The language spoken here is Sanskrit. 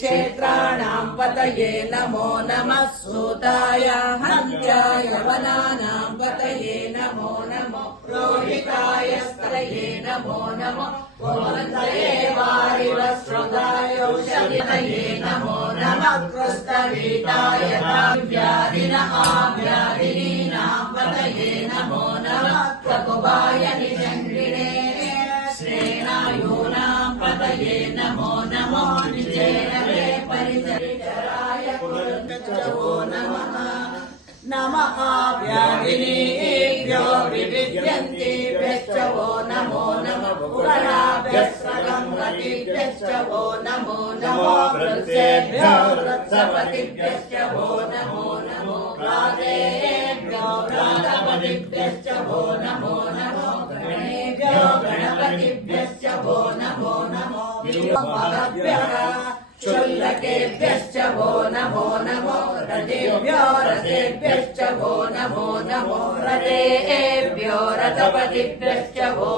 क्षेत्राणाम् पतये नमो नमः सूताय हन्त्याय वनानाम् पतये नमो नमः रोहिताय स्त्रये नमो नमः वन्दये वारिवस्रुताय औषधये नमो नमः कृष्णवीताय व्याधिनाम् पतये नमो नमः प्रकुबाय निजङ्गिणे श्रेणायूनाम् पतये नमो नमो निजेनवे परिचराय कुरुचवो नमः नमः व्याधिनेभ्यो विविध्यन्तेभ्यश्च वो नमो नमः पुराभ्यस्रगम्रतिभ्यश्च वो नमो नमो वृत्सेभ्यो वृत्सपतिभ्यश्च वो नमो नमो व्रातेभ्यो व्रातपतिभ्यश्च वो नमो नमो गणेभ्यो गणपतिभ्यश्च वो नमो नमो विभवभ्यः क्षुल्लकेभ्यश्च वो नमो नमो रथेभ्यो रथेभ्यश्च वो नमो नमो रथेभ्यो रथपतिभ्यश्च वो